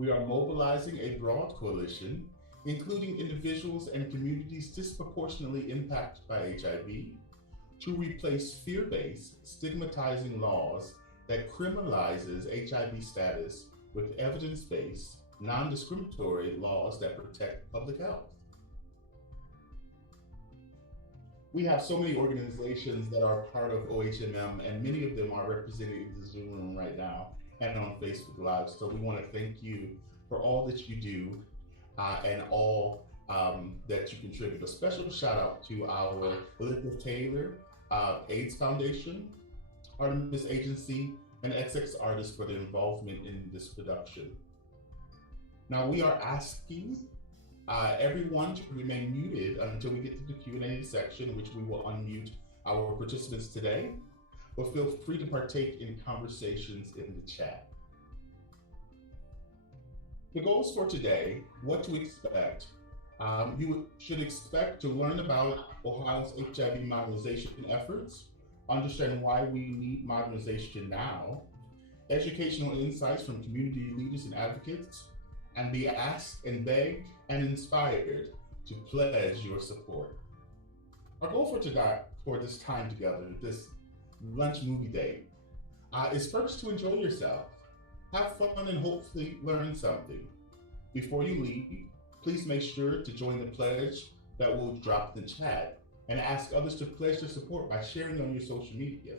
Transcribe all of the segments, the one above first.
We are mobilizing a broad coalition, including individuals and communities disproportionately impacted by HIV, to replace fear-based, stigmatizing laws that criminalizes HIV status with evidence-based, non-discriminatory laws that protect public health. We have so many organizations that are part of OHMM, and many of them are represented in the Zoom room right now and on Facebook Live. So we want to thank you for all that you do and all that you contribute. A special shout out to our Elizabeth Taylor AIDS Foundation, Artemis Agency, and XX Artists for their involvement in this production. Now we are asking everyone to remain muted until we get to the Q&A section, which we will unmute our participants today, but feel free to partake in conversations in the chat. The goals for today, what to expect. You should expect to learn about Ohio's HIV modernization efforts, understand why we need modernization now, educational insights from community leaders and advocates, and be asked and begged and inspired to pledge your support. Our goal for today, for this time together, this lunch movie date, is first to enjoy yourself, have fun, and hopefully learn something. Before you leave, please make sure to join the pledge that will drop in the chat and ask others to pledge their support by sharing on your social media.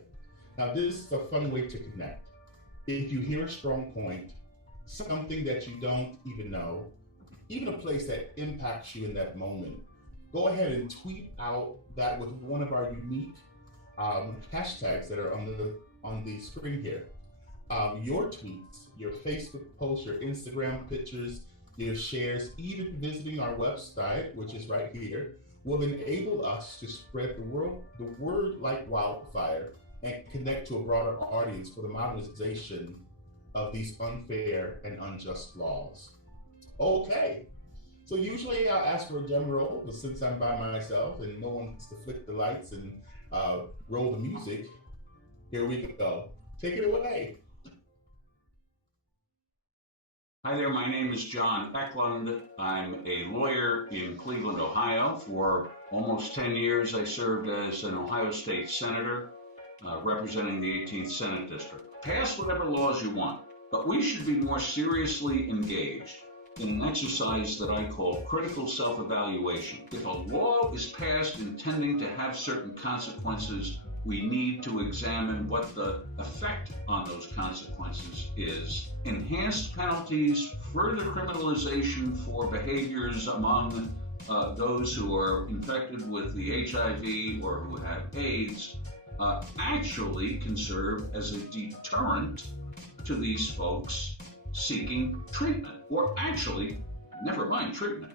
Now, this is a fun way to connect. If you hear a strong point, something that you don't even know, even a place that impacts you in that moment, go ahead and tweet out that with one of our unique hashtags that are on the screen here. Your tweets, your Facebook posts, your Instagram pictures, your shares, even visiting our website, which is right here, will enable us to spread the word like wildfire and connect to a broader audience for the modernization of these unfair and unjust laws. Okay, so usually I'll ask for a drum roll, but since I'm by myself and no one wants to flick the lights and roll the music, here we go. Take it away. Hi there, my name is John Eklund. I'm a lawyer in Cleveland, Ohio. For almost 10 years, I served as an Ohio State Senator representing the 18th Senate District. Pass whatever laws you want, but we should be more seriously engaged in an exercise that I call critical self-evaluation. If a law is passed intending to have certain consequences, we need to examine what the effect on those consequences is. Enhanced penalties, further criminalization for behaviors among those who are infected with the HIV or who have AIDS actually can serve as a deterrent to these folks seeking treatment, or actually, never mind treatment,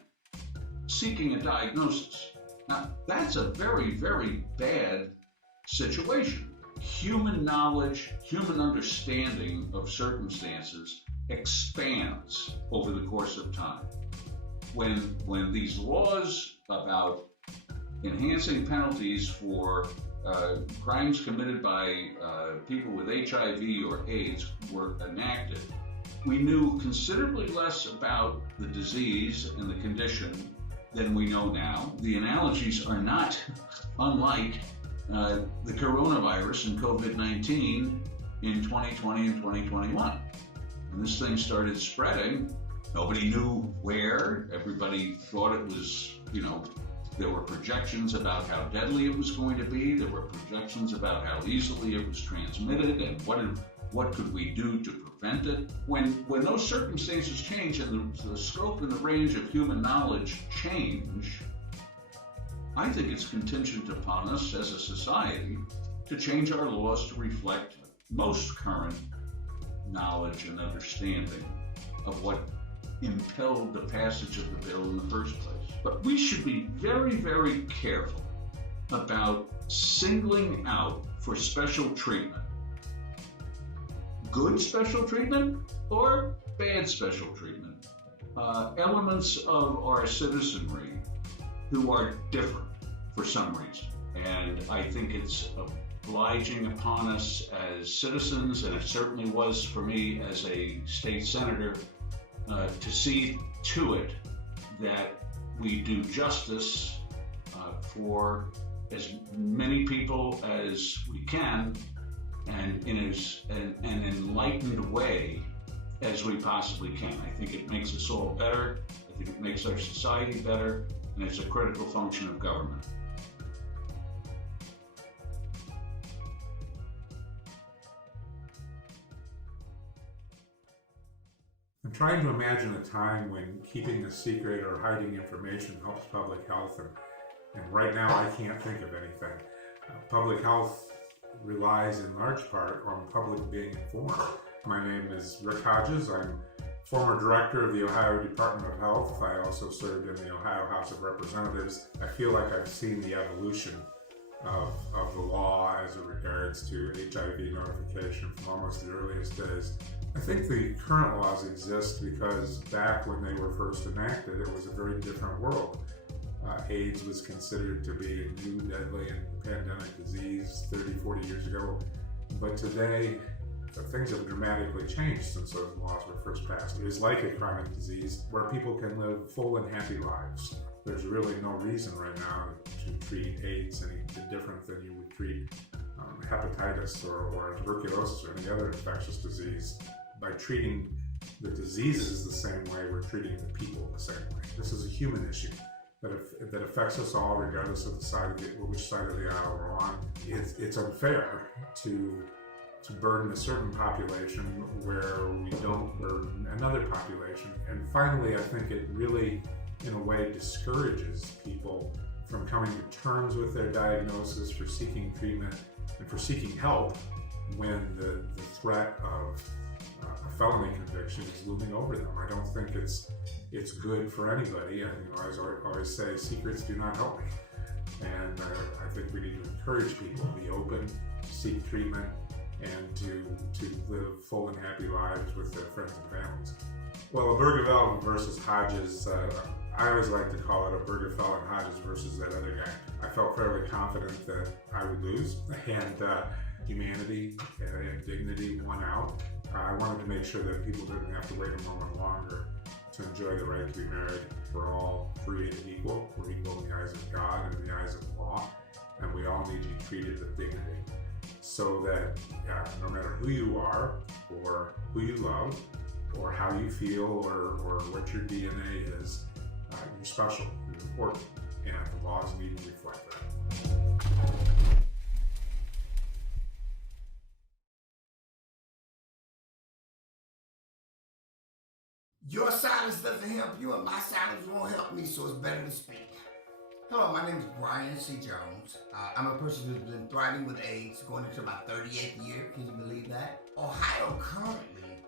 seeking a diagnosis. Now, that's a very, very bad situation. Human knowledge, human understanding of circumstances expands over the course of time. When these laws about enhancing penalties for crimes committed by people with HIV or AIDS were enacted, we knew considerably less about the disease and the condition than we know now. The analogies are not unlike the coronavirus and COVID-19 in 2020 and 2021. And this thing started spreading. Nobody knew where. Everybody thought it was, there were projections about how deadly it was going to be. There were projections about how easily it was transmitted and what could we do to prevent it. When those circumstances change and the scope and the range of human knowledge change, I think it's contingent upon us as a society to change our laws to reflect most current knowledge and understanding of what impelled the passage of the bill in the first place. But we should be very, very careful about singling out for special treatment good special treatment or bad special treatment elements of our citizenry who are different for some reason. And I think it's obliging upon us as citizens, and it certainly was for me as a state senator, to see to it that we do justice for as many people as we can, and in an enlightened way as we possibly can. I think it makes us all better. I think it makes our society better, and it's a critical function of government. I'm trying to imagine a time when keeping a secret or hiding information helps public health, and right now I can't think of anything. Public health relies in large part on the public being informed. My name is Rick Hodges. I'm former director of the Ohio Department of Health. I also served in the Ohio House of Representatives. I feel like I've seen the evolution of the law as it regards to HIV notification from almost the earliest days. I think the current laws exist because back when they were first enacted, it was a very different world. AIDS was considered to be a new, deadly, and pandemic disease 30, 40 years ago. But today, things have dramatically changed since those laws were first passed. It is like a chronic disease where people can live full and happy lives. There's really no reason right now to treat AIDS any different than you would treat hepatitis or tuberculosis or any other infectious disease. By treating the diseases the same way, we're treating the people the same way. This is a human issue that affects us all, regardless of which side of the aisle we're on. It's unfair to burden a certain population where we don't burden another population. And finally, I think it really, in a way, discourages people from coming to terms with their diagnosis, for seeking treatment, and for seeking help when the threat of a felony conviction is looming over them. I don't think it's good for anybody. And as I always say, secrets do not help me. And I think we need to encourage people to be open, to seek treatment, and to live full and happy lives with their friends and families. Well, Obergefell versus Hodges, I always like to call it Obergefell and Hodges versus that other guy. I felt fairly confident that I would lose, and humanity and dignity won out. I wanted to make sure that people didn't have to wait a moment longer to enjoy the right to be married. We're all created equal. We're equal in the eyes of God and in the eyes of law, and we all need to be treated with dignity, so that no matter who you are, or who you love, or how you feel, or what your DNA is, you're special, you're important, and the laws need to reflect that. Your silence doesn't help you, and my silence won't help me, so it's better to speak. Hello, my name is Brian C. Jones. I'm a person who's been thriving with AIDS, going into my 38th year. Can you believe that? Ohio currently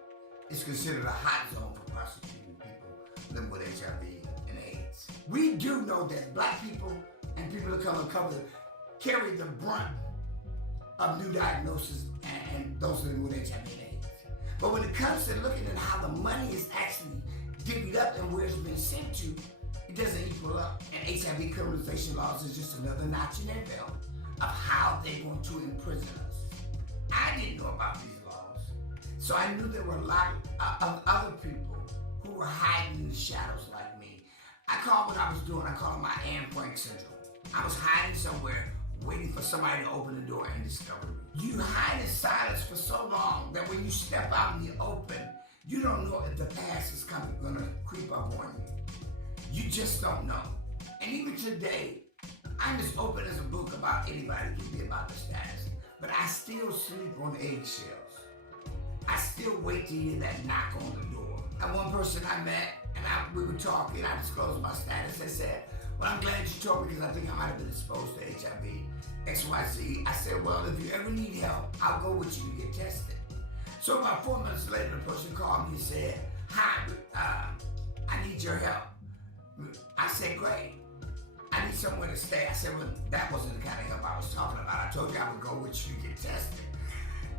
is considered a hot zone for prosecuting people living with HIV and AIDS. We do know that Black people and people that come uncovered carry the brunt of new diagnoses and those living with HIV and AIDS. But when it comes to looking at how the money is actually divvied up and where it's been sent to, it doesn't equal up. And HIV criminalization laws is just another notch in their belt of how they're going to imprison us. I didn't know about these laws, so I knew there were a lot of other people who were hiding in the shadows like me. I call what I was doing, I call it my Anne Frank syndrome. I was hiding somewhere, waiting for somebody to open the door and discover me. You hide in silence for so long that when you step out in the open, you don't know if the past is gonna creep up on you. You just don't know. And even today, I'm as open as a book about anybody can be about the status, but I still sleep on eggshells. I still wait to hear that knock on the door. And one person I met, and we were talking, I disclosed my status. They said, well, I'm glad you told me because I think I might have been exposed to HIV, XYZ. I said, well, if you ever need help, I'll go with you to get tested. So about 4 minutes later, the person called me and said, hi, I need your help. I said, great. I need somewhere to stay. I said, well, that wasn't the kind of help I was talking about. I told you I would go with you to get tested.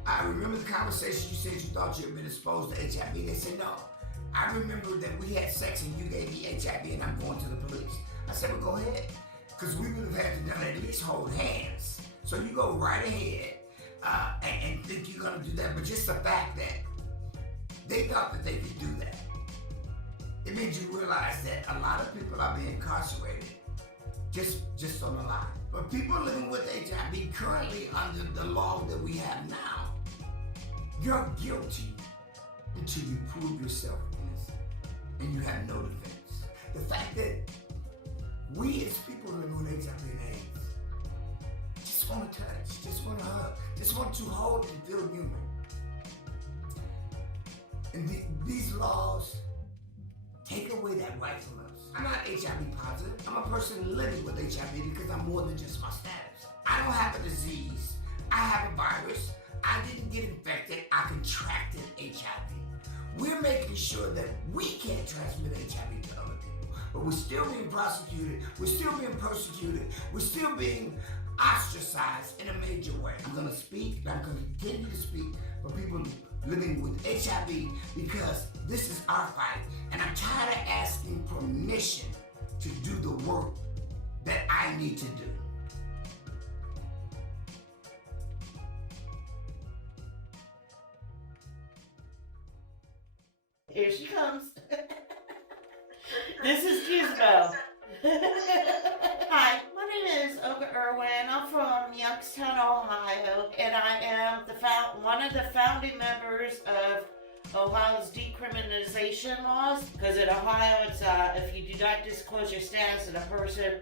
I remember the conversation. You said you thought you had been exposed to HIV. They said, no. I remember that we had sex and you gave me HIV and I'm going to the police. I said, well, go ahead. Because we would have had to done at least hold hands. So you go right ahead and think you're going to do that. But just the fact that they thought that they could do that. It made you realize that a lot of people are being incarcerated just on a lie. But people living with HIV currently under the law that we have now, you're guilty until you prove yourself innocent and you have no defense. The fact that we as people living with HIV and AIDS just want to touch, just want to hug, just want to hold and feel human. And these laws take away that right from us. I'm not HIV positive. I'm a person living with HIV because I'm more than just my status. I don't have a disease. I have a virus. I didn't get infected. I contracted HIV. We're making sure that we can't transmit HIV to other people, but we're still being prosecuted. We're still being persecuted. We're still being ostracized in a major way. I'm going to speak, and I'm going to continue to speak for people living with HIV because this is our fight, and I'm tired of asking permission to do the work that I need to do. Here she comes. This is Gizmo. Hi, my name is Olga Irwin. I'm from Youngstown, Ohio, and I am one of the founding members of Ohio's decriminalization laws. Because in Ohio, it's if you do not disclose your status and a person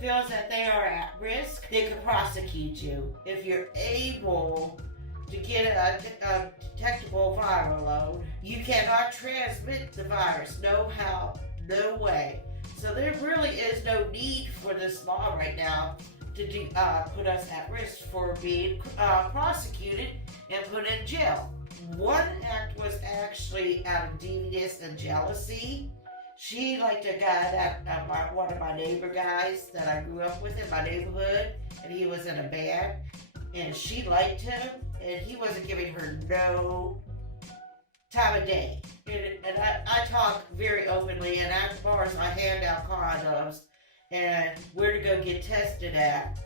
feels that they are at risk, they can prosecute you. If you're able to get a detectable viral load, you cannot transmit the virus. No how, no way. So there really is no need for this law right now to put us at risk for being prosecuted and put in jail. One act was actually out of deviance and jealousy. She liked a guy that one of my neighbor guys that I grew up with in my neighborhood, and he was in a band, and she liked him, and he wasn't giving her no time of day. And I talk very openly, and at bars I hand out condoms and where to go get tested at.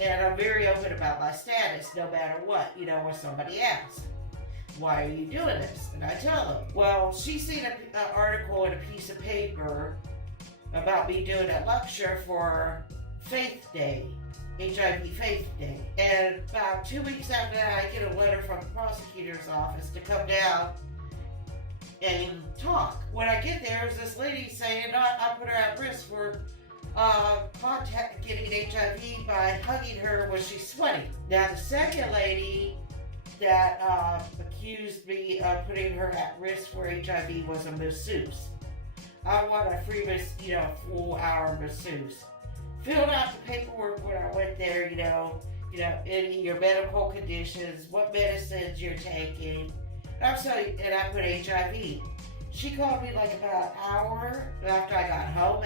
And I'm very open about my status no matter what, when somebody asks, why are you doing this? And I tell them, well, she's seen an article in a piece of paper about me doing a lecture for Faith Day, HIV Faith Day. And about 2 weeks after that, I get a letter from the prosecutor's office to come down and talk. When I get there, there's this lady saying I put her at risk for getting HIV by hugging her when she's sweating. Now the second lady that accused me of putting her at risk for HIV was a masseuse. I want a free, full-hour masseuse. Filled out the paperwork when I went there, any your medical conditions, what medicines you're taking. And I put HIV. She called me like about an hour after I got home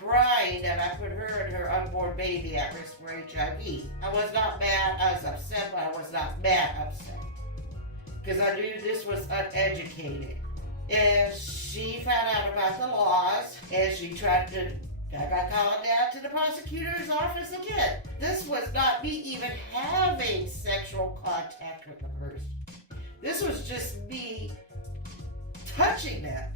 crying that I put her and her unborn baby at risk for HIV. I was not mad. I was upset, but I was not mad upset. Because I knew this was uneducated. And she found out about the laws, and she I got called down to the prosecutor's office again. This was not me even having sexual contact with the person. This was just me touching them,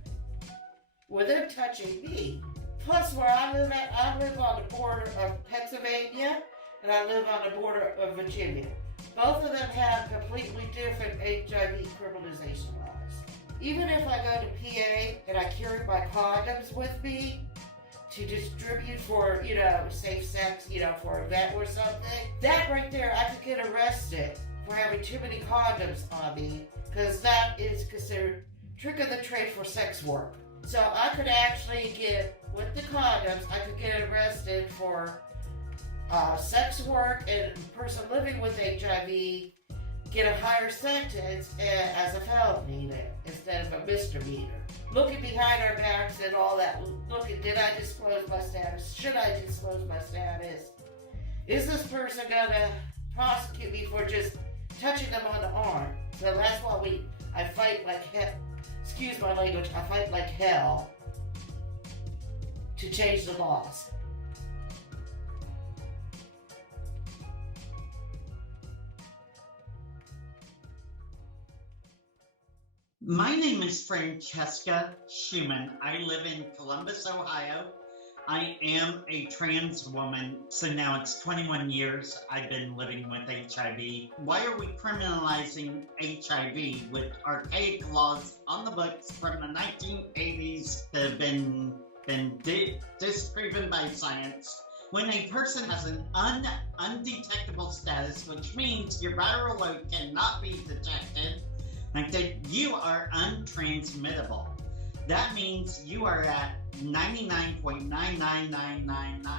with them touching me. Plus, where I live on the border of Pennsylvania, and I live on the border of Virginia. Both of them have completely different HIV criminalization laws. Even if I go to PA and I carry my condoms with me to distribute for, safe sex, for a vet or something, that right there, I could get arrested for having too many condoms on me, because that is considered trick of the trade for sex work. So I could actually with the condoms, I could get arrested for sex work, and a person living with HIV get a higher sentence as a felony instead of a misdemeanor. Looking behind our backs and all that, did I disclose my status? Should I disclose my status? Is this person gonna prosecute me for just touching them on the arm? So that's why I fight like hell. Excuse my language, I fight like hell to change the laws. My name is Francesca Schumann. I live in Columbus, Ohio. I am a trans woman, so now it's 21 years I've been living with HIV. Why are we criminalizing HIV with archaic laws on the books from the 1980s that have been disproven by science? When a person has an undetectable status, which means your viral load cannot be detected, like that, you are untransmittable. That means you are at 99.99999%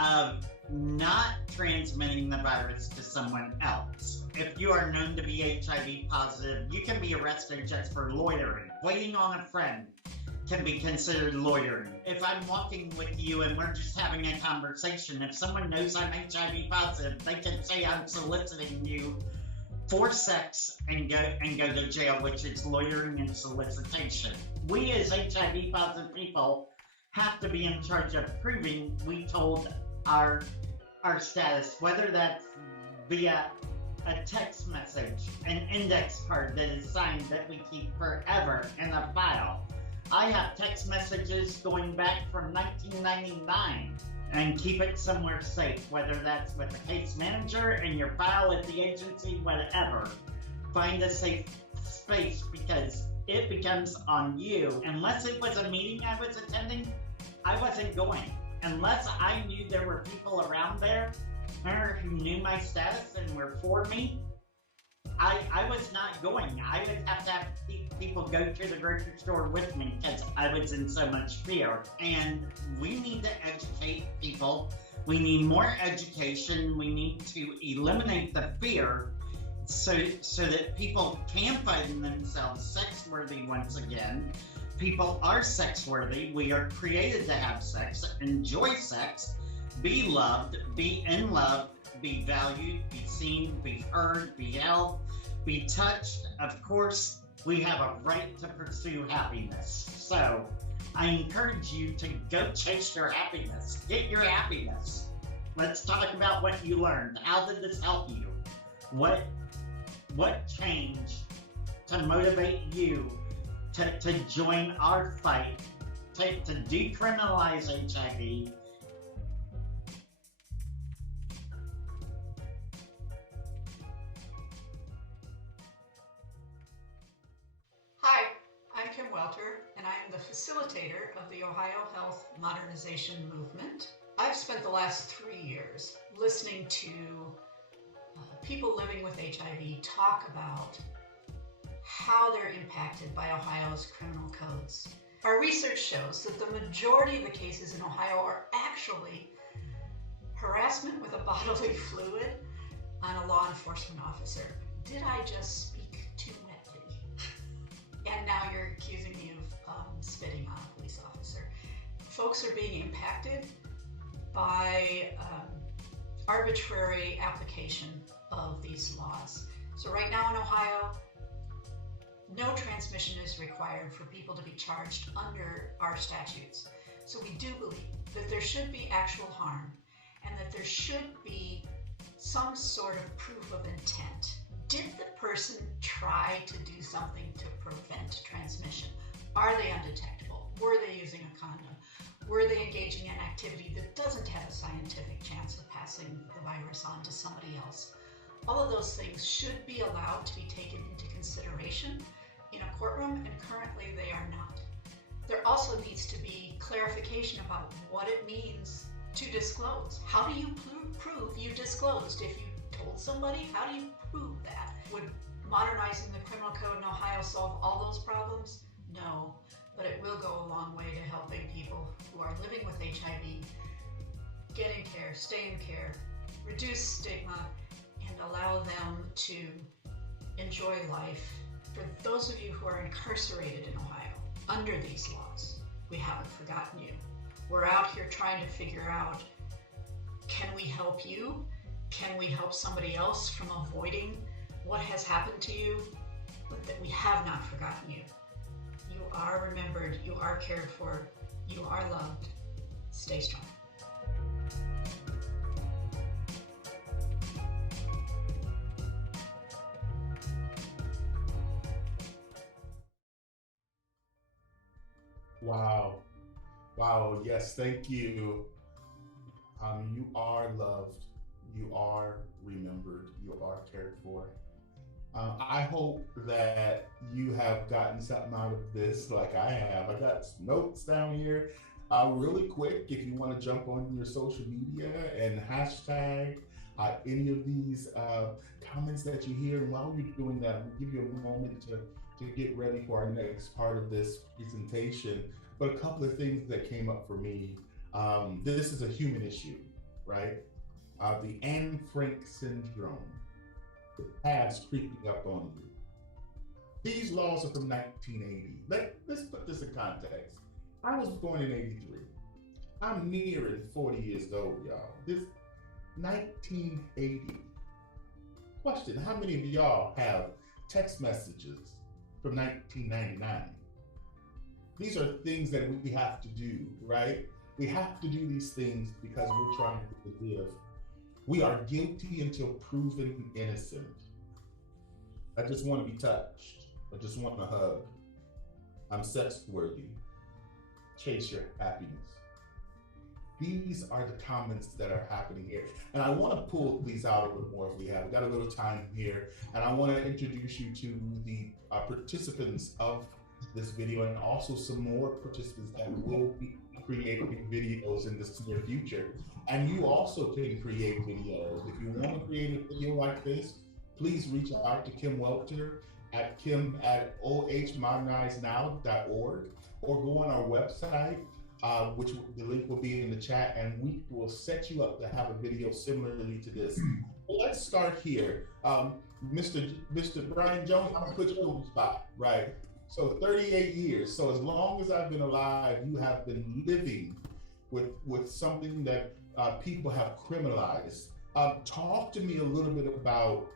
of not transmitting the virus to someone else. If you are known to be HIV positive, you can be arrested just for loitering. Waiting on a friend can be considered loitering. If I'm walking with you and we're just having a conversation, if someone knows I'm HIV positive, they can say I'm soliciting you for sex and go to jail, which is loitering and solicitation. We as HIV positive people have to be in charge of proving we told our status, whether that's via a text message, an index card that is signed that we keep forever in a file. I have text messages going back from 1999 and keep it somewhere safe, whether that's with a case manager in your file at the agency, whatever. Find a safe space because it becomes on you. Unless it was a meeting I was attending, I wasn't going. Unless I knew there were people around there who knew my status and were for me, I was not going. I would have to have people go to the grocery store with me because I was in so much fear. And we need to educate people. We need more education. We need to eliminate the fear so that people can find themselves sex-worthy once again. People are sex-worthy. We are created to have sex, enjoy sex, be loved, be in love, be valued, be seen, be heard, be held, be touched. Of course, we have a right to pursue happiness. So I encourage you to go chase your happiness. Get your happiness. Let's talk about what you learned. How did this help you? What changed to motivate you to join our fight, to decriminalize HIV? And I am the facilitator of the Ohio Health Modernization Movement. I've spent the last 3 years listening to people living with HIV talk about how they're impacted by Ohio's criminal codes. Our research shows that the majority of the cases in Ohio are actually harassment with a bodily fluid on a law enforcement officer. Did I just speak too wetly? And now you're accusing me of spitting on a police officer. Folks are being impacted by arbitrary application of these laws. So right now in Ohio, no transmission is required for people to be charged under our statutes. So we do believe that there should be actual harm and that there should be some sort of proof of intent. Did the person try to do something to prevent transmission? Are they undetectable? Were they using a condom? Were they engaging in activity that doesn't have a scientific chance of passing the virus on to somebody else? All of those things should be allowed to be taken into consideration in a courtroom, and currently they are not. There also needs to be clarification about what it means to disclose. How do you prove you disclosed? If you told somebody, how do you prove that? Would modernizing the criminal code in Ohio solve all those problems? No, but it will go a long way to helping people who are living with HIV get in care, stay in care, reduce stigma, and allow them to enjoy life. For those of you who are incarcerated in Ohio under these laws, we haven't forgotten you. We're out here trying to figure out, can we help you? Can we help somebody else from avoiding what has happened to you? But that we have not forgotten you. You are remembered, you are cared for, you are loved. Stay strong. Wow. Wow. Yes. Thank you. You are loved. You are remembered. You are cared for. I hope that you have gotten something out of this like I have. I got some notes down here. Really quick, if you want to jump on your social media and hashtag any of these comments that you hear, and while you're doing that, we'll give you a moment to get ready for our next part of this presentation. But a couple of things that came up for me. This is a human issue, right? The Anne Frank syndrome, the past creeping up on you. These laws are from 1980. Let's put this in context. I was born in 83. I'm nearing 40 years old, y'all. This 1980. Question, how many of y'all have text messages from 1999? These are things that we have to do, right? We have to do these things because we're trying to live. We are guilty until proven innocent. I just want to be touched. I just want a hug. I'm sex worthy. Chase your happiness. These are the comments that are happening here. And I want to pull these out a little more if we have. We got a little time here. And I want to introduce you to the participants of this video, and also some more participants that will be creating videos in this near future. And you also can create videos. If you want to create a video like this, please reach out to Kim Welter at kim@ohmodernizenow.org, or go on our website, which the link will be in the chat, and we will set you up to have a video similarly to this. Well, let's start here. Mr. Brian Jones, I'm gonna put you on the spot, right? So 38 years. So as long as I've been alive, you have been living with something that people have criminalized. Talk to me a little bit about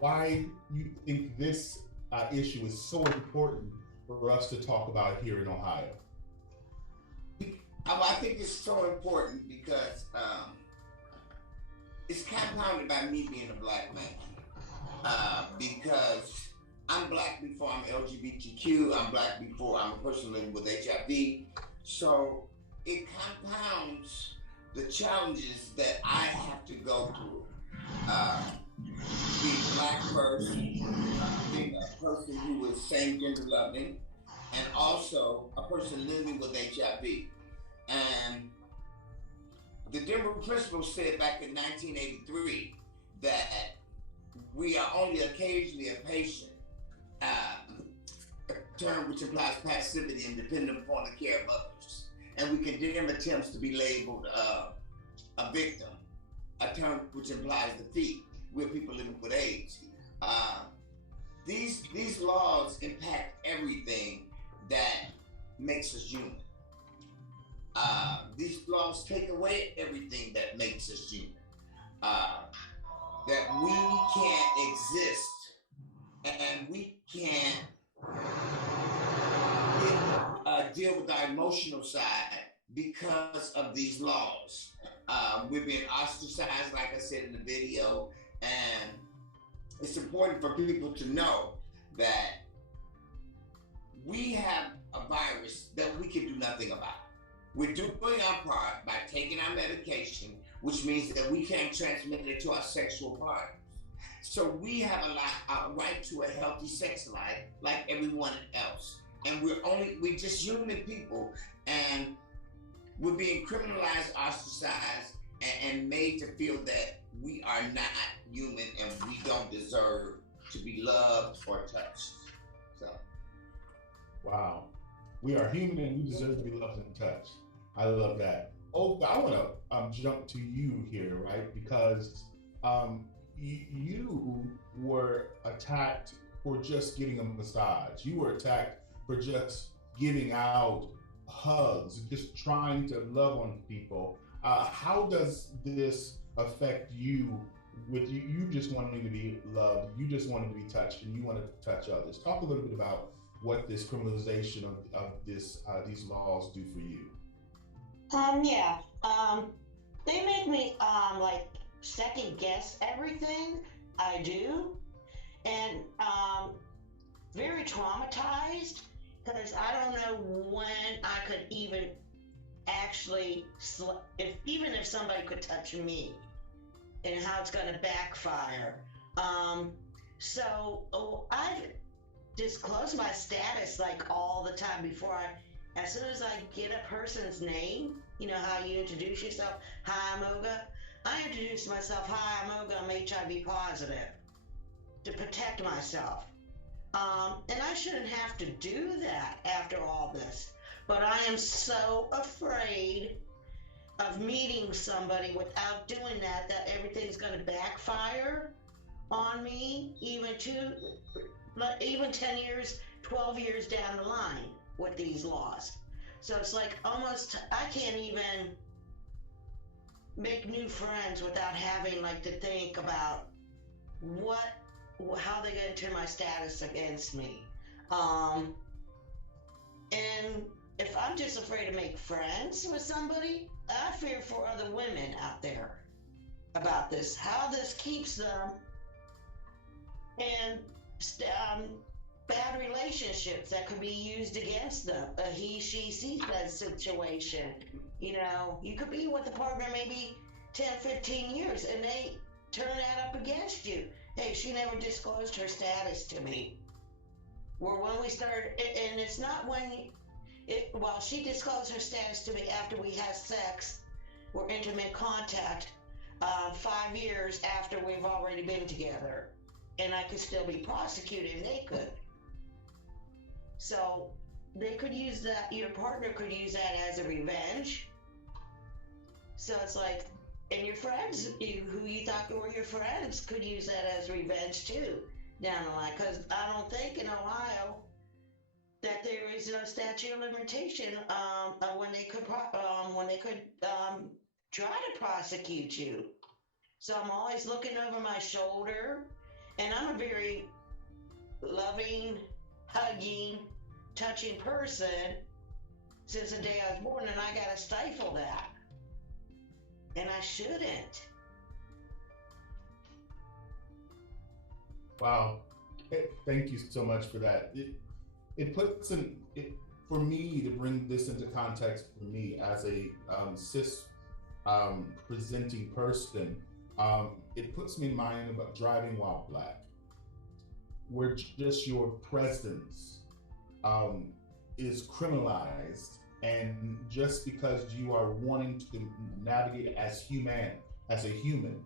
why you think this issue is so important for us to talk about here in Ohio. I think it's so important because it's compounded by me being a black man. Because I'm black before I'm LGBTQ, I'm black before I'm a person living with HIV. So it compounds the challenges that I have to go through. Being black first, being a person who is same gender loving, and also a person living with HIV. And the Denver principal said back in 1983 that we are only occasionally a patient, a term which implies passivity and dependent upon the care of others. And we condemn attempts to be labeled a victim, a term which implies defeat. We're people living with AIDS. These laws impact everything that makes us human. These laws take away everything that makes us human. That we can't exist and we can't deal with our emotional side because of these laws. We're being ostracized, like I said in the video, and it's important for people to know that we have a virus that we can do nothing about. We're doing our part by taking our medication, which means that we can't transmit it to our sexual partners. So we have a right to a healthy sex life like everyone else. And we're just human people, and we're being criminalized, ostracized, and made to feel that we are not human and we don't deserve to be loved or touched. So. Wow. We are human and we deserve to be loved and touched. I love that. Oh, I want to jump to you here, right? Because you were attacked for just getting a massage. You were attacked for just giving out hugs, just trying to love on people. How does this affect you with you just wanting to be loved, you just wanting to be touched, and you want to touch others? Talk a little bit about what this criminalization of these laws do for you. They make me like second guess everything I do, and very traumatized because I don't know when I could even actually, even if somebody could touch me, and how it's going to backfire. I disclose my status like all the time as soon as I get a person's name, you know how you introduce yourself, hi, I'm Olga. I introduce myself, hi, I'm Olga, I'm HIV positive, to protect myself. And I shouldn't have to do that after all this, but I am so afraid of meeting somebody without doing that everything's going to backfire on me, even 10 years, 12 years down the line with these laws. So it's like almost, I can't even make new friends without having like to think about how they're going to turn my status against me. And if I'm just afraid to make friends with somebody, I fear for other women out there about this, how this keeps them in bad relationships that could be used against them, a he, she, she situation. You know, you could be with a partner maybe 10, 15 years and they turn that up against you. Hey, she never disclosed her status to me. Or when we started, and it's not well, she disclosed her status to me after we had sex or intimate contact 5 years after we've already been together. And I could still be prosecuted, and they could. So they could use that, your partner could use that as a revenge. So it's like, and your friends, who you thought were your friends, could use that as revenge too down the line. Because I don't think in Ohio that there is no statute of limitation when they could try to prosecute you. So I'm always looking over my shoulder, and I'm a very loving, hugging, touching person since the day I was born, and I gotta stifle that. And I shouldn't. Wow. Thank you so much for that. It puts for me, to bring this into context for me as a cis presenting person, it puts me in mind about driving while Black, where just your presence is criminalized, and just because you are wanting to navigate as a human,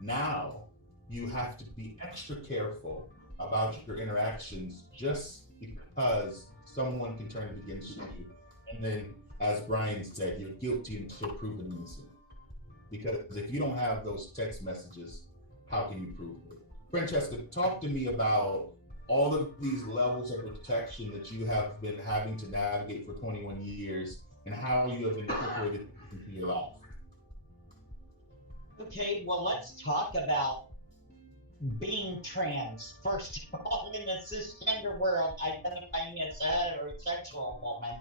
now you have to be extra careful about your interactions just because someone can turn it against you. And then, as Brian said, you're guilty until proven innocent. Because if you don't have those text messages, how can you prove it? Francesca, talk to me about all of these levels of protection that you have been having to navigate for 21 years and how you have incorporated it into your life. Okay, well, let's talk about being trans. First of all, in the cisgender world, identifying as a heterosexual woman,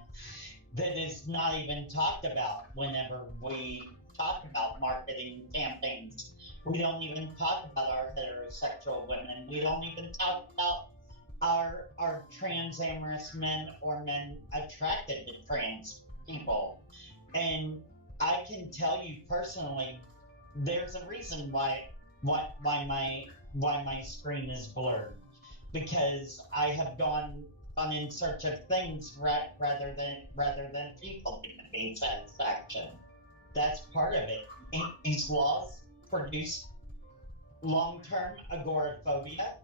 that is not even talked about whenever we talk about marketing campaigns. We don't even talk about our heterosexual women. We don't even talk about our trans amorous men or men attracted to trans people. And I can tell you personally, there's a reason why my screen is blurred, because I have gone in search of things rather than people giving me satisfaction. That's part of it. These laws produce long-term agoraphobia.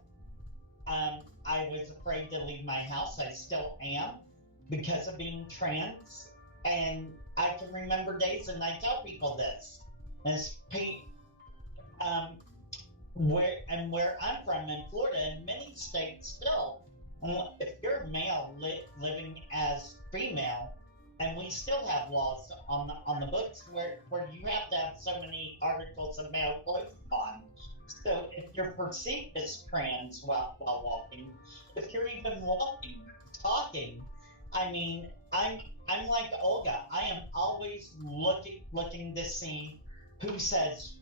I was afraid to leave my house. I still am, because of being trans. And I can remember days, and I tell people this, where I'm from in Florida, and many states still, if you're a male living as female, and we still have laws on the books where you have to have so many articles of male clothing on. So if you're perceived as trans while walking, if you're even walking, talking, I mean, I'm like Olga. I am always looking to see who says,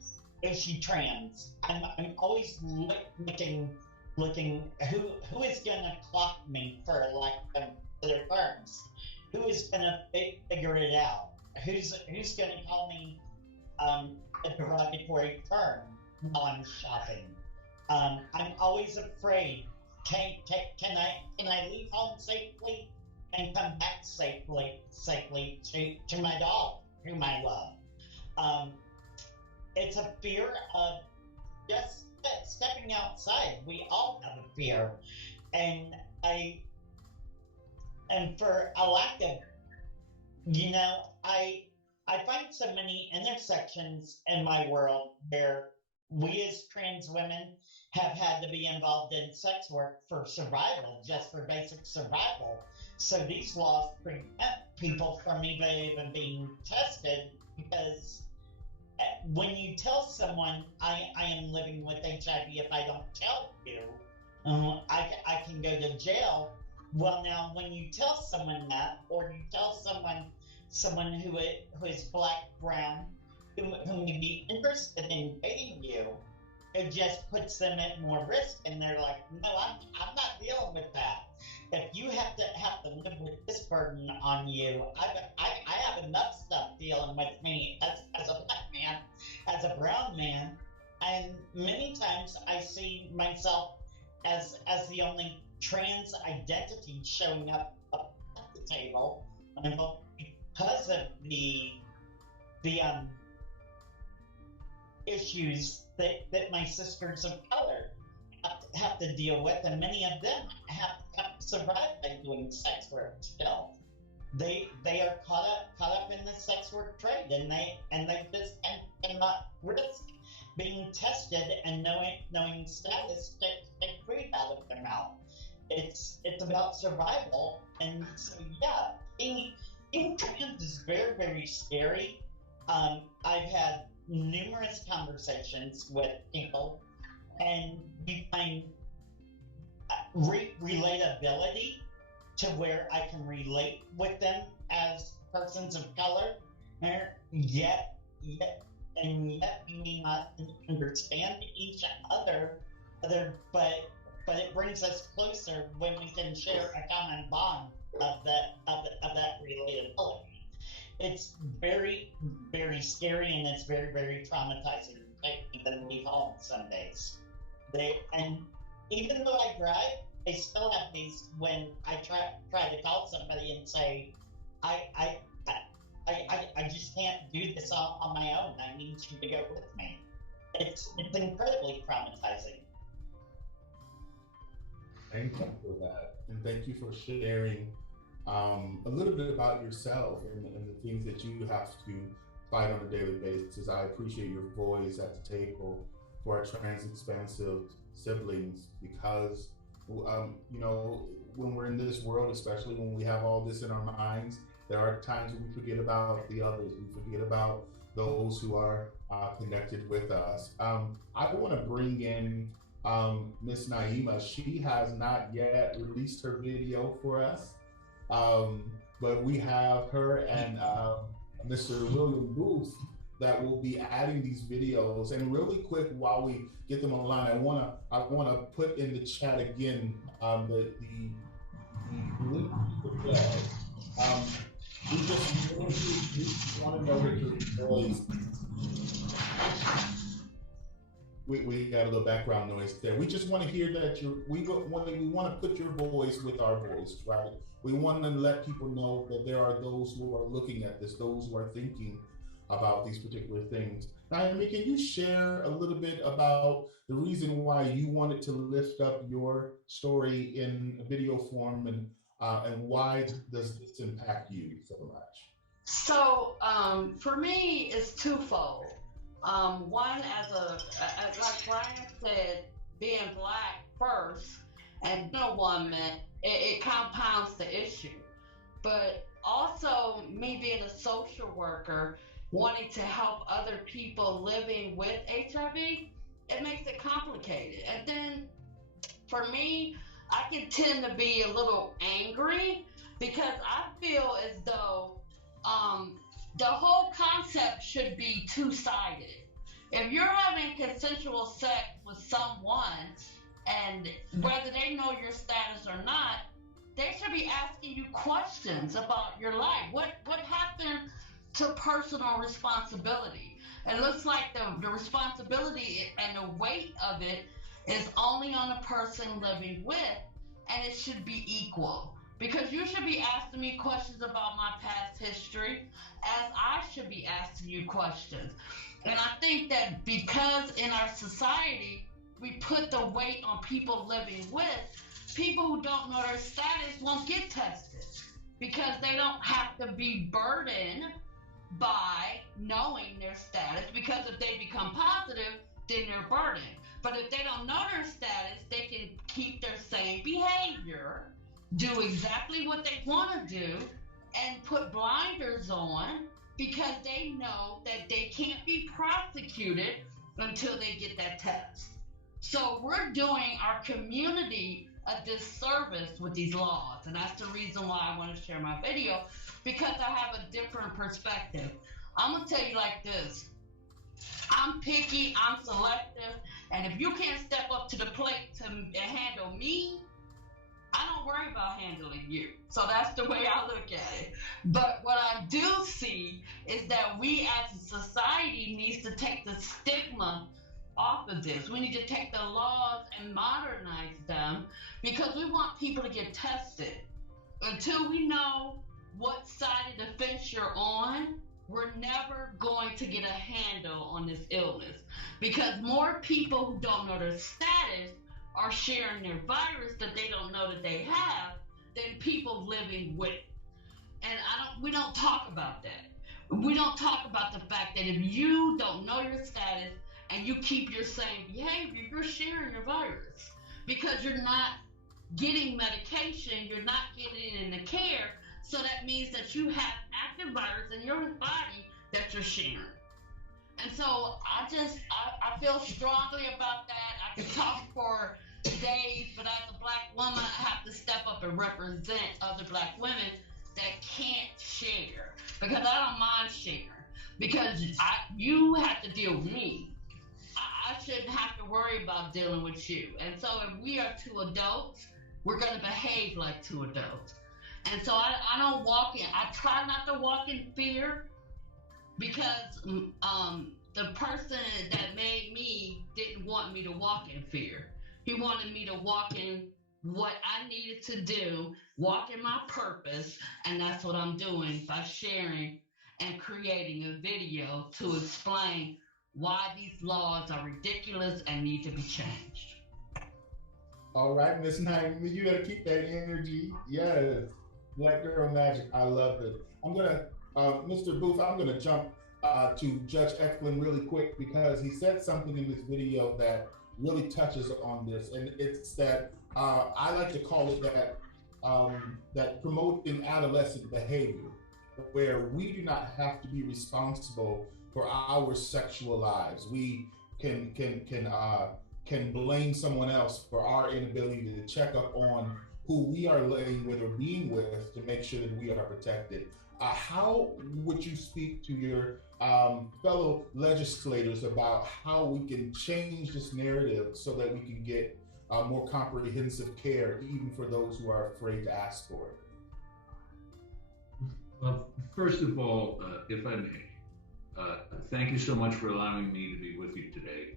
is she trans? I'm always looking who is gonna clock me, for lack of better terms. who is gonna figure it out? Who's gonna call me a derogatory term while I'm shopping? I'm always afraid. Can I leave home safely and come back safely to my dog, whom I love? It's a fear of just stepping outside. We all have a fear, and for a lack of, I find so many intersections in my world where we as trans women have had to be involved in sex work for survival, just for basic survival. So these laws prevent people from even being tested, because when you tell someone I am living with HIV, if I don't tell you, I can go to jail. Well, now when you tell someone that, or you tell someone who is black, brown, who may be interested in dating you, it just puts them at more risk, and they're like, no, I'm not dealing with that. If you have to live with this burden on you, I have enough stuff dealing with me as a black man, as a brown man, and many times I see myself as the only trans identity showing up at the table, and because of the issues that my sisters of color have to deal with, and many of them have to survive by doing sex work still. They are caught up in the sex work trade, and they just cannot risk being tested and knowing status take food out of their mouth. It's about survival, and so yeah, being trans is very, very scary. I've had numerous conversations with people, and we find relatability to where I can relate with them as persons of color, yet we may not understand each other, but it brings us closer when we can share a common bond of that relatability. It's very, very scary, and it's very, very traumatizing to even leave home some days. And even though I drive, I still have days when I try to call somebody and say, I just can't do this on my own. I need you to go with me. It's incredibly traumatizing. Thank you for that, and thank you for sharing a little bit about yourself and the things that you have to fight on a daily basis. I appreciate your voice at the table for our trans-expansive siblings, because when we're in this world, especially when we have all this in our minds, there are times when we forget about the others. We forget about those who are connected with us. I want to bring in Miss Naima. She has not yet released her video for us, but we have her and Mr. William Booth that will be adding these videos. And really quick, while we get them online, I wanna put in the chat again the link to the play. We just want to know what your voice. We got a little background noise there. We just want to hear that we want to put your voice with our voice, right? We want to let people know that there are those who are looking at this, those who are thinking about these particular things. Naomi, can you share a little bit about the reason why you wanted to lift up your story in video form, and why does this impact you so much? So for me, it's twofold. One, as like Brian said, being black first and being a woman, it compounds the issue. But also me being a social worker, wanting to help other people living with HIV, it makes it complicated. And then for me, I can tend to be a little angry because I feel as though the whole concept should be two-sided. If you're having consensual sex with someone, and whether they know your status or not, they should be asking you questions about your life. What happened to personal responsibility? It looks like the responsibility and the weight of it is only on the person living with, and it should be equal. Because you should be asking me questions about my past history as I should be asking you questions. And I think that because in our society, we put the weight on people living with, people who don't know their status won't get tested because they don't have to be burdened by knowing their status, because if they become positive, then they're burdened. But if they don't know their status, they can keep their same behavior, do exactly what they want to do, and put blinders on because they know that they can't be prosecuted until they get that test. So we're doing our community a disservice with these laws, and that's the reason why I want to share my video, because I have a different perspective. I'm gonna tell you like this: I'm picky, I'm selective, and if you can't step up to the plate to handle me, I don't worry about handling you. So that's the way I look at it. But what I do see is that we as a society needs to take the stigma off of this. We need to take the laws and modernize them because we want people to get tested. Until we know what side of the fence you're on, we're never going to get a handle on this illness, because more people who don't know their status are sharing their virus that they don't know that they have than people living with. And we don't talk about that. We don't talk about the fact that if you don't know your status and you keep your same behavior, you're sharing your virus because you're not getting medication, you're not getting it in the care. So that means that you have active virus in your body that you're sharing. And so I feel strongly about that. I could talk for days, but as a black woman, I have to step up and represent other black women that can't share, because I don't mind sharing, because you have to deal with me. I shouldn't have to worry about dealing with you. And so if we are two adults, we're going to behave like two adults. And so I don't walk in, I try not to walk in fear, because the person that made me didn't want me to walk in fear. He wanted me to walk in what I needed to do, walk in my purpose, and that's what I'm doing by sharing and creating a video to explain why these laws are ridiculous and need to be changed. All right, Miss Naomi, you gotta keep that energy. Yes, Black Girl Magic, I love it. I'm gonna, Mr. Booth, I'm gonna jump to Judge Eklund really quick, because he said something in this video that really touches on this, and it's that I like to call it that promoting adolescent behavior, where we do not have to be responsible for our sexual lives. We can blame someone else for our inability to check up on who we are laying with or being with to make sure that we are protected. How would you speak to your fellow legislators about how we can change this narrative so that we can get more comprehensive care, even for those who are afraid to ask for it? Well, first of all, if I may, thank you so much for allowing me to be with you today.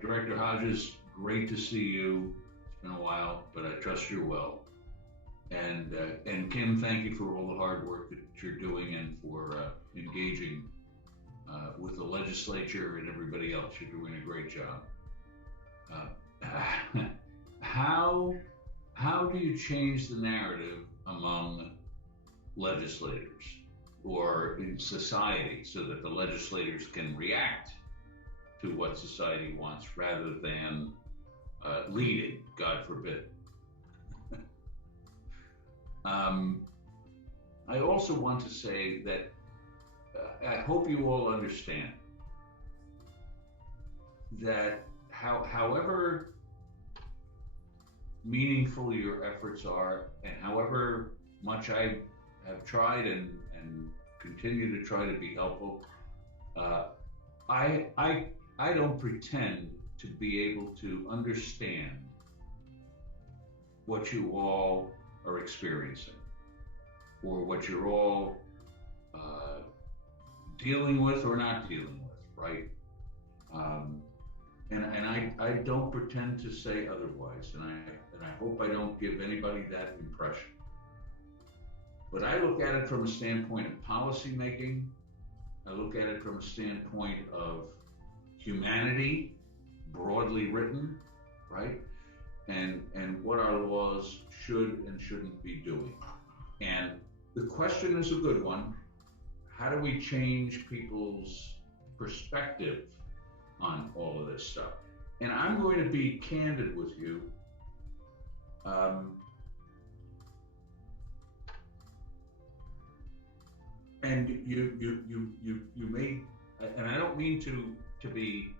Director Hodges, great to see you. It's been a while, but I trust you're well. And Kim, thank you for all the hard work that you're doing and for engaging with the legislature and everybody else. You're doing a great job. How do you change the narrative among legislators or in society so that the legislators can react to what society wants rather than leading, God forbid? I also want to say that I hope you all understand that however meaningful your efforts are, and however much I have tried and continue to try to be helpful, I don't pretend to be able to understand what you all are experiencing, or what you're all dealing with or not dealing with, right? And I don't pretend to say otherwise, and I hope I don't give anybody that impression. But I look at it from a standpoint of policy making. I look at it from a standpoint of humanity, broadly written, right? And what our laws should and shouldn't be doing. And the question is a good one. How do we change people's perspective on all of this stuff? And I'm going to be candid with you. And you may, and I don't mean to be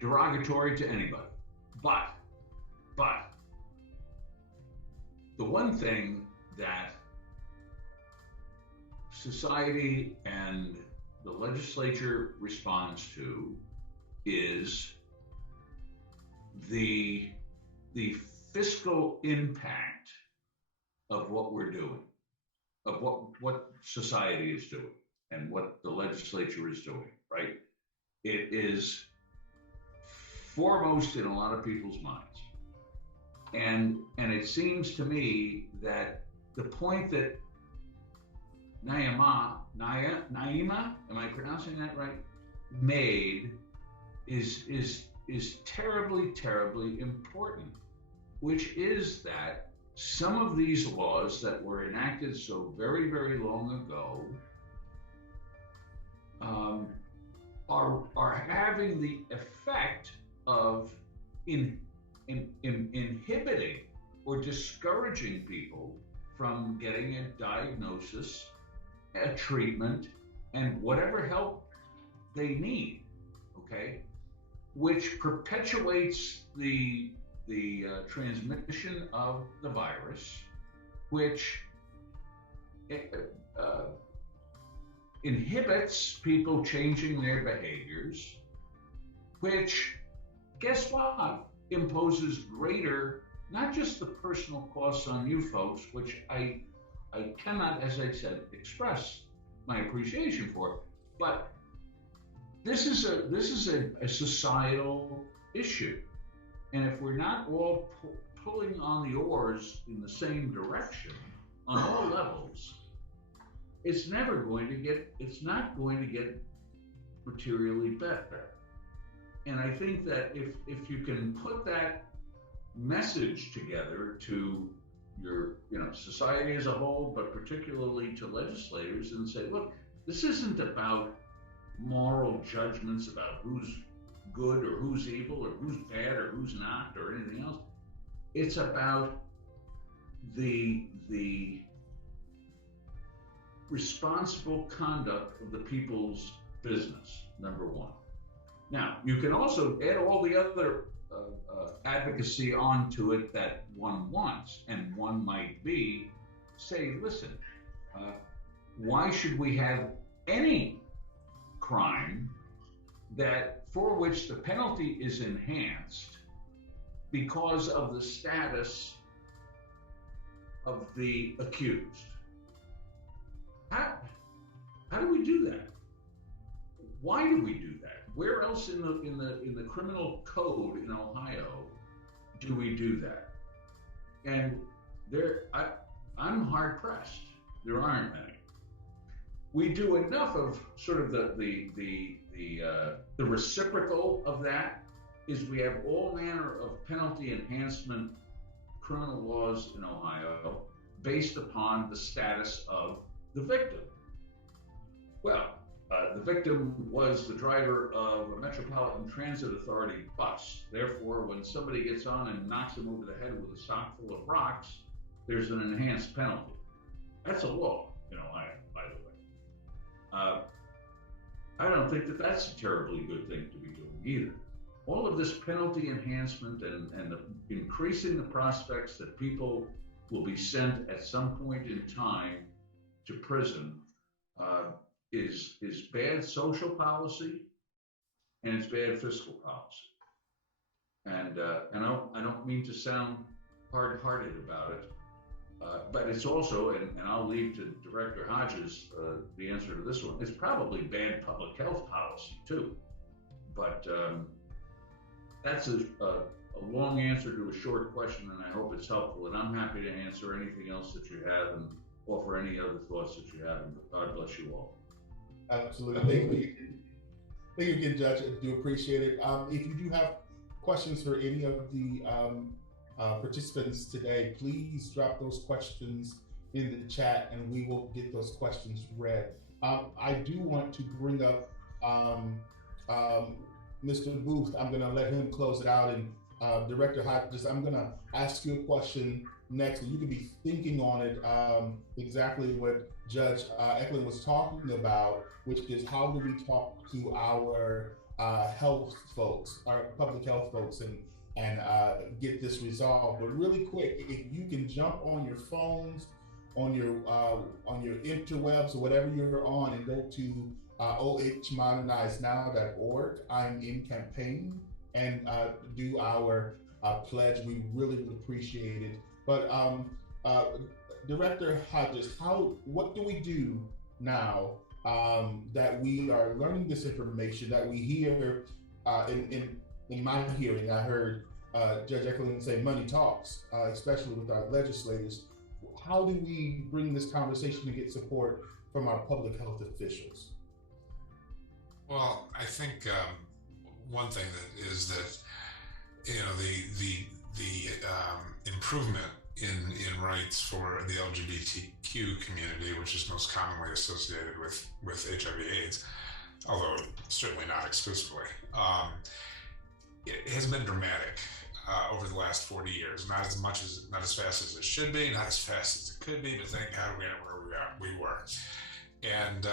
derogatory to anybody, but the one thing that society and the legislature responds to is the fiscal impact of what we're doing, of what society is doing, and what the legislature is doing, right? It is foremost in a lot of people's minds. And it seems to me that the point that Naima, am I pronouncing that right? Made is terribly, terribly important, which is that some of these laws that were enacted so very, very long ago are having the effect of inhibiting or discouraging people from getting a diagnosis, a treatment, and whatever help they need, okay? Which perpetuates the transmission of the virus, which inhibits people changing their behaviors, which, guess what, imposes greater, not just the personal costs on you folks, which I cannot, as I said, express my appreciation for, but this is a societal issue. And if we're not all pulling on the oars in the same direction on all levels, it's not going to get materially better. And I think that if you can put that message together to your society as a whole, but particularly to legislators, and say, look, this isn't about moral judgments about who's good or who's evil or who's bad or who's not or anything else. It's about the responsible conduct of the people's business, number one. Now, you can also add all the other advocacy onto it that one wants, and one might be, say, listen, why should we have any crime that for which the penalty is enhanced because of the status of the accused? How do we do that? Why do we do that? Where else in the criminal code in Ohio do we do that? And I'm hard pressed. There aren't many. We do enough of sort of the reciprocal of that is we have all manner of penalty enhancement criminal laws in Ohio based upon the status of the victim. Well, the victim was the driver of a Metropolitan Transit Authority bus. Therefore, when somebody gets on and knocks him over the head with a sock full of rocks, there's an enhanced penalty. That's a law in Ohio, by the way. I don't think that that's a terribly good thing to be doing either. All of this penalty enhancement and increasing the prospects that people will be sent at some point in time to prison is bad social policy, and it's bad fiscal policy. And I don't mean to sound hard-hearted about it, but it's also, and I'll leave to Director Hodges the answer to this one. It's probably bad public health policy too, but that's a long answer to a short question, and I hope it's helpful. And I'm happy to answer anything else that you have and offer any other thoughts that you have. And God bless you all. Absolutely. Thank you again, Judge. I do appreciate it. If you do have questions for any of the participants today, please drop those questions in the chat and we will get those questions read. I do want to bring up Mr. Booth. I'm going to let him close it out. And Director Hodges, I'm going to ask you a question next. You can be thinking on it, exactly what Judge Eklund was talking about, which is how do we talk to our health folks, our public health folks, and get this resolved. But really quick, if you can jump on your phones, on your interwebs or whatever you're on, and go to ohmodernizenow.org. I'm in campaign, and do our pledge. We really would appreciate it. But Director Hodges, what do we do now that we are learning this information, that we hear in my hearing, I heard Judge Eklund say money talks, especially with our legislators. How do we bring this conversation to get support from our public health officials? Well, I think one thing that is that, you know, the improvement in rights for the LGBTQ community, which is most commonly associated with HIV/AIDS, although certainly not exclusively, it has been dramatic over the last 40 years. Not as fast as it should be, not as fast as it could be, but thank God we are where we were. And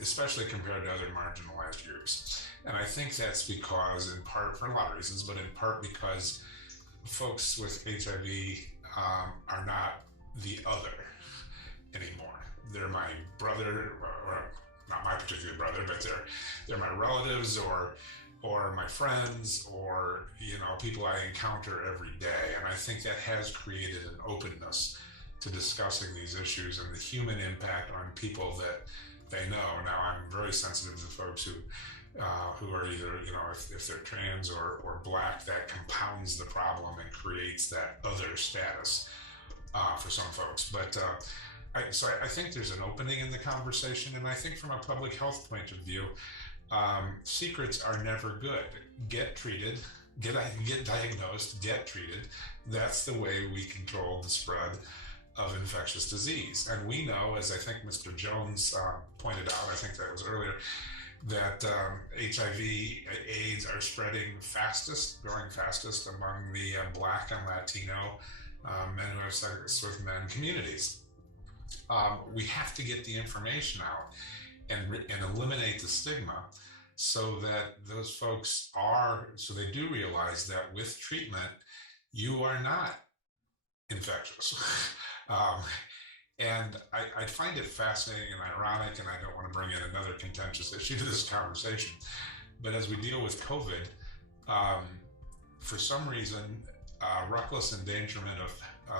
especially compared to other marginalized groups. And I think that's because, in part, for a lot of reasons, but in part because folks with HIV are not the other anymore. They're my brother, or not my particular brother, but they're my relatives or my friends, or, you know, people I encounter every day. And I think that has created an openness to discussing these issues and the human impact on people that they know. Now, I'm very sensitive to folks who are either, you know, if they're trans or Black, that compounds the problem and creates that other status for some folks. But so I think there's an opening in the conversation, and I think from a public health point of view, secrets are never good. Get treated, get diagnosed, get treated. That's the way we control the spread of infectious disease. And we know, as I think Mr. Jones pointed out, I think that was earlier, that HIV/AIDS are growing fastest among the Black and Latino men who have sex with men communities. We have to get the information out and eliminate the stigma, so that those folks they do realize that with treatment, you are not infectious. And I find it fascinating and ironic, and I don't want to bring in another contentious issue to this conversation, but as we deal with COVID, for some reason, reckless endangerment of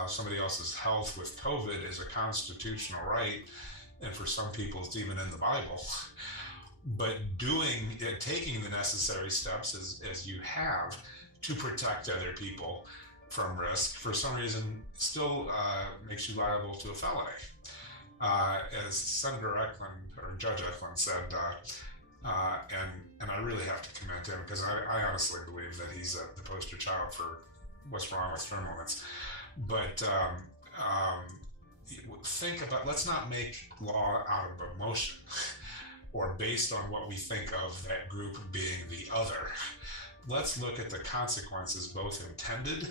somebody else's health with COVID is a constitutional right, and for some people it's even in the Bible. But taking the necessary steps as you have to protect other people from risk, for some reason, still makes you liable to a felony. As Senator Eklund, or Judge Eklund, said, and I really have to commend him, because I honestly believe that he's the poster child for what's wrong with term limits. But think about, let's not make law out of emotion or based on what we think of that group being the other. Let's look at the consequences, both intended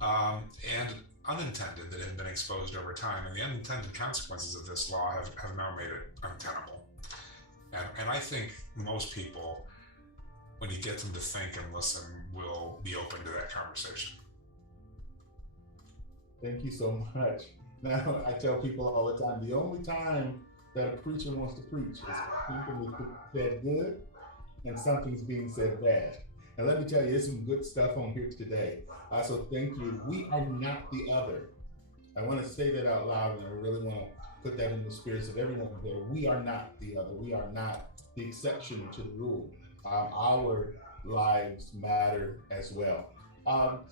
and unintended, that have been exposed over time. And the unintended consequences of this law have now made it untenable. And I think most people, when you get them to think and listen, will be open to that conversation. Thank you so much. Now, I tell people all the time, the only time that a preacher wants to preach is when something is being said good and something's being said bad. And let me tell you, there's some good stuff on here today. So thank you. We are not the other. I want to say that out loud, and I really want to put that in the spirits of everyone there. We are not the other. We are not the exception to the rule. Our lives matter as well.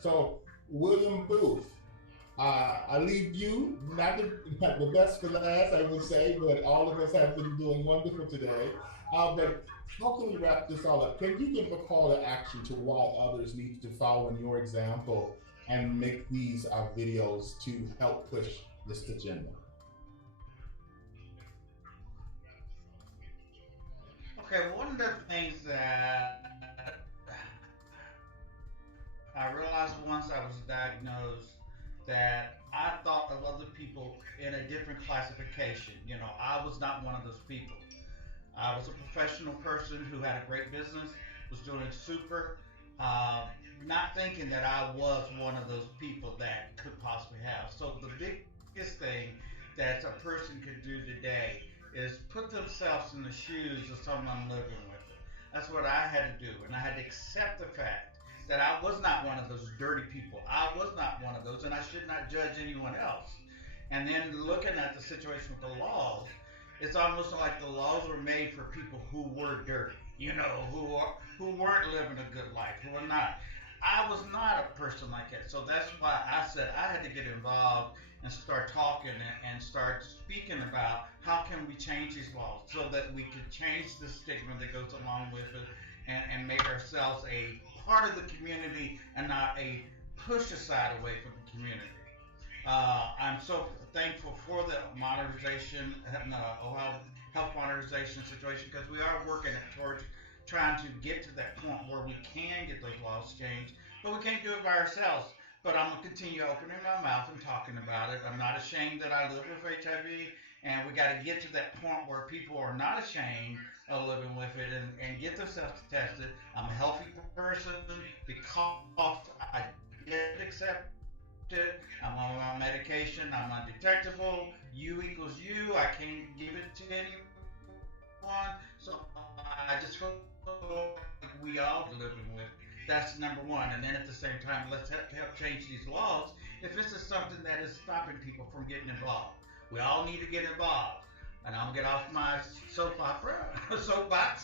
So, William Booth, I leave you, not the best for last, I would say, but all of us have been doing wonderful today. But how can we wrap this all up? Can you give a call to action to why others need to follow in your example and make these videos to help push this agenda? Okay, one of the things that I realized once I was diagnosed that I thought of other people in a different classification. You know, I was not one of those people. I was a professional person who had a great business, was doing super, um, not thinking that I was one of those people that could possibly have. So the biggest thing that a person could do today is put themselves in the shoes of someone living with it. That's what I had to do, and I had to accept the fact that I was not one of those dirty people. I was not one of those, and I should not judge anyone else. And then looking at the situation with the laws, it's almost like the laws were made for people who were dirty, you know, who weren't living a good life, who were not. I was not a person like that, so that's why I said I had to get involved and start talking and start speaking about how can we change these laws so that we can change the stigma that goes along with it and make ourselves a part of the community and not a push aside away from the community. I'm so thankful for the modernization, Ohio health modernization situation, because we are working towards trying to get to that point where we can get those laws changed, but we can't do it by ourselves. But I'm gonna continue opening my mouth and talking about it. I'm not ashamed that I live with HIV, and we got to get to that point where people are not ashamed of living with it and get themselves tested. I'm a healthy person because I did accept it. I'm on my medication. I'm undetectable. U equals U. I can't give it to anyone. So I just feel like we all living with. That's number one. And then at the same time, let's help change these laws. If this is something that is stopping people from getting involved, we all need to get involved. And I'll get off my soapbox,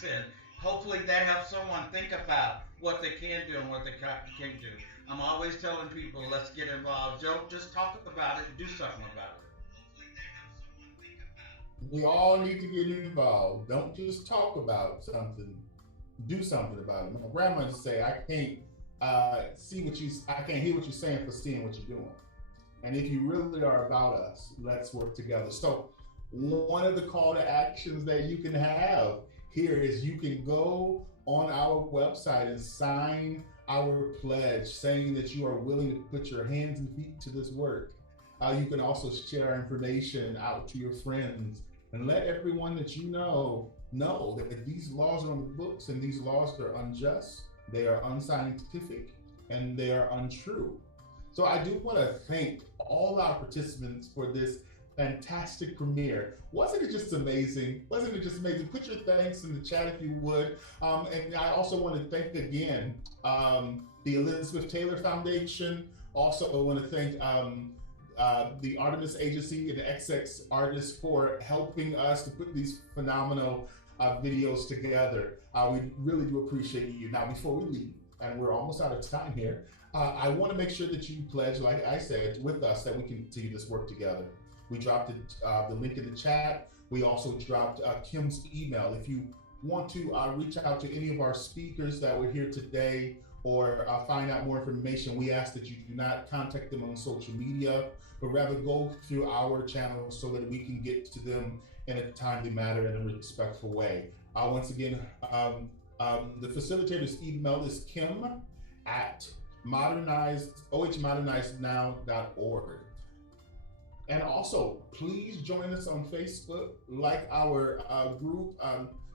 and hopefully that helps someone think about what they can do and what they can't do. I'm always telling people, let's get involved. Don't just talk about it, do something about We all need to get involved. Don't just talk about something, do something about it. My grandma used to say, I can't hear what you're saying for seeing what you're doing. And if you really are about us, let's work together. So one of the call to actions that you can have here is you can go on our website and sign our pledge saying that you are willing to put your hands and feet to this work. You can also share our information out to your friends and let everyone that you know that these laws are on the books, and these laws are unjust, they are unscientific, and they are untrue. So I do want to thank all our participants for this fantastic premiere. Wasn't it just amazing? Wasn't it just amazing? Put your thanks in the chat if you would. And I also want to thank again the Elizabeth Taylor Foundation. Also, I want to thank the Artemis Agency and the XX Artists for helping us to put these phenomenal videos together. We really do appreciate you. Now, before we leave, and we're almost out of time here, I want to make sure that you pledge, like I said, with us that we can continue this work together. We dropped the link in the chat. We also dropped Kim's email. If you want to reach out to any of our speakers that were here today or find out more information, we ask that you do not contact them on social media, but rather go through our channels so that we can get to them in a timely manner and in a respectful way. Once again, the facilitator's email is kim@ohmodernizednow.org. And also, please join us on Facebook, like our group,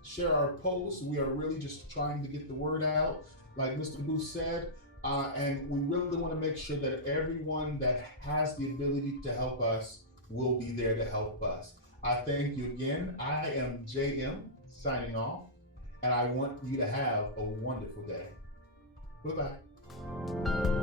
share our posts. We are really just trying to get the word out, like Mr. Booth said, and we really want to make sure that everyone that has the ability to help us will be there to help us. I thank you again. I am JM signing off, and I want you to have a wonderful day. Bye-bye.